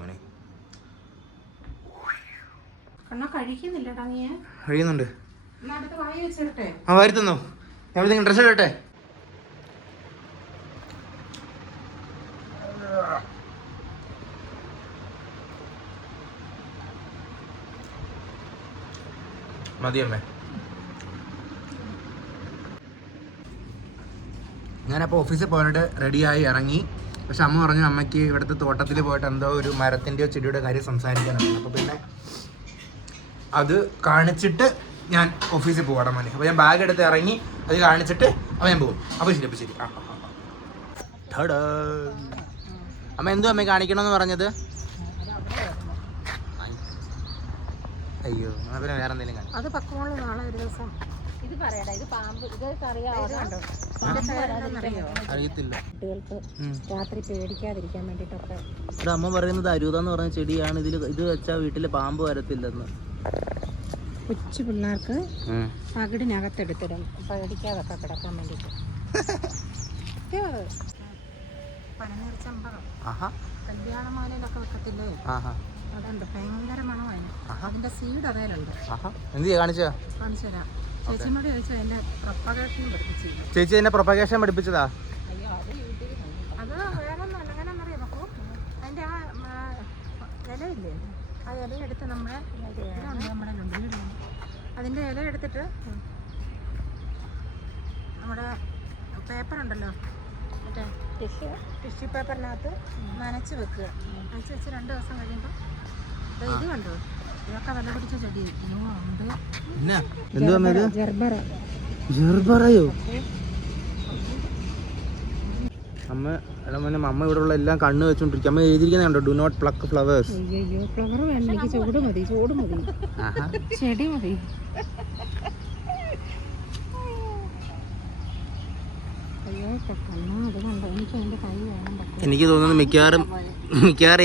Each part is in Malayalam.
മോനെ കഴിയുന്നുണ്ട്. ആ വരുത്തുന്നു. ഞാൻ ഡ്രസ്സ് ഇടട്ടെ. മതിയമ്മേ. ഞാനപ്പോൾ ഓഫീസിൽ പോയിട്ട് റെഡിയായി ഇറങ്ങി. പക്ഷെ അമ്മ പറഞ്ഞു അമ്മയ്ക്ക് ഇവിടുത്തെ തോട്ടത്തിൽ പോയിട്ട് എന്തോ ഒരു മരത്തിൻ്റെയോ ചെടിയുടെ കാര്യം സംസാരിക്കാനാണ്. അപ്പോൾ പിന്നെ അത് കാണിച്ചിട്ട് ഞാൻ ഓഫീസിൽ പോകണം മോനെ. അപ്പോൾ ഞാൻ ബാഗ് എടുത്ത് ഇറങ്ങി അത് കാണിച്ചിട്ട് അപ്പോൾ ഞാൻ പോകും. അപ്പോൾ ശരി. അപ്പോൾ ശരി. അമ്മ എന്തോ അമ്മ കാണിക്കണമെന്ന് പറഞ്ഞത്? അയ്യോ എന്നാൽ പിന്നെ വേറെ എന്തെങ്കിലും കാണിക്കും. അത് പക്കമുള്ള നാളെ ഒരു ദിവസം ഇത് പറയടാ. ഇത് പാമ്പ്. ഇതൊക്കെ അറിയാമോ? അറിയത്തില്ല. കുട്ടികൾക്ക് രാത്രി പേടിക്കാതിരിക്കാൻ വേണ്ടിയിട്ടൊക്കെ. ഇവിടെ അമ്മ പറയുന്നത് അരുതെന്ന് പറഞ്ഞ ചെടിയാണ്. ഇത് വെച്ചാൽ വീട്ടിൽ പാമ്പ് വരത്തില്ലെന്ന്. കൊച്ചു പിള്ളേർക്ക് പകിടിനകത്തെടുത്തിടും പേടിക്കാതൊക്കെ കിടക്കാൻ വേണ്ടിയിട്ട്. പനനീർ ചെമ്പകം കല്യാണമാലയിലൊക്കെ വെക്കത്തില്ലേ? അതുണ്ട്. ഭയങ്കര മണമാണ്. അതിന്റെ സീഡ് അതേലുണ്ട്. കാണിച്ചു തരാം. ചേച്ചിനോട് ചോദിച്ചു അതിന്റെ പ്രൊപ്പഗേഷൻ പഠിപ്പിച്ചില്ല. ചേച്ചി അതിന്റെ പ്രൊപ്പഗേഷൻ പഠിപ്പിച്ചതാ? അയ്യോ അത് വേറൊന്നും എങ്ങനെയാണെന്നറിയാം. അപ്പോൾ അതിന്റെ ആ ഇലയില്ലേ, ആ ഇലയെടുത്ത് നമ്മുടെ അതിന്റെ ഇല എടുത്തിട്ട് നമ്മുടെ പേപ്പർ ഉണ്ടല്ലോ, മറ്റേ ടിഷ്യൂ പേപ്പറിനകത്ത് നനച്ച് വെക്കുക. നനച്ച് വെച്ച് 2 ദിവസം കഴിയുമ്പോൾ ഇത് കണ്ടോ, ഇതൊക്കെ വില പിടിച്ച ചെടി. ജർബറയോ? അമ്മ ഇവിടെ ഉള്ള എല്ലാം കണ്ണ് വെച്ചോണ്ടിരിക്കും. അമ്മ എഴുതിയിരിക്കുന്നുണ്ടോ ഡു നോട്ട് പ്ലക്ക് ഫ്ലവേഴ്സ്. അയ്യോ ഫ്ലവർ വേണ്ട, എനിക്ക് ചൂട് മതി. ചെടി മതി. എനിക്ക് തോന്നുന്നു മിക്കവാറും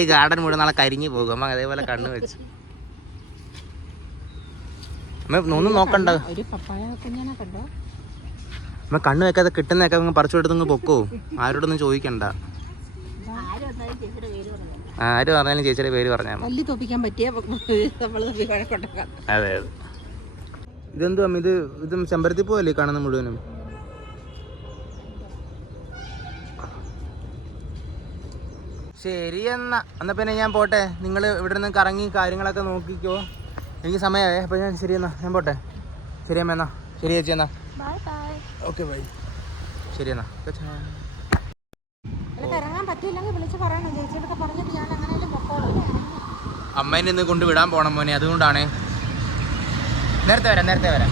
ഈ ഗാർഡൻ മുഴുവൻ നാളെ കരിഞ്ഞു പോകും. അമ്മ അതേപോലെ കണ്ണ് വെച്ച് ഒന്നും നോക്കണ്ട. അമ്മ കണ്ണ് വെക്കാതെ കിട്ടുന്നതൊക്കെ അങ്ങ് പറിച്ചു കൊടുത്തങ്ങ് പൊക്കോ. ആരോടൊന്നും ചോദിക്കണ്ട. ആര് പറഞ്ഞാലും ചേച്ചിയുടെ പേര് പറഞ്ഞാൽ അതെ. ഇതെന്തോ അമ്മ ഇത് ചെമ്പരത്തി പോവല്ലേ കാണുന്ന മുഴുവനും? ശരി എന്നാ പിന്നെ ഞാൻ പോട്ടെ. നിങ്ങൾ ഇവിടെ നിന്ന് കറങ്ങി കാര്യങ്ങളൊക്കെ നോക്കിക്കോ. എനിക്ക് സമയമായേ. അപ്പോൾ ഞാൻ ശരി എന്നാ ഞാൻ പോട്ടെ. ശരി അമ്മ എന്നാ. ശരി ചേച്ചി എന്നാ. Okay bye. ശരി എന്നാ. അമ്മേനെ ഇന്ന് കൊണ്ട് വിടാൻ പോണം മോനെ. അതുകൊണ്ടാണ് നേരത്തെ വരാം.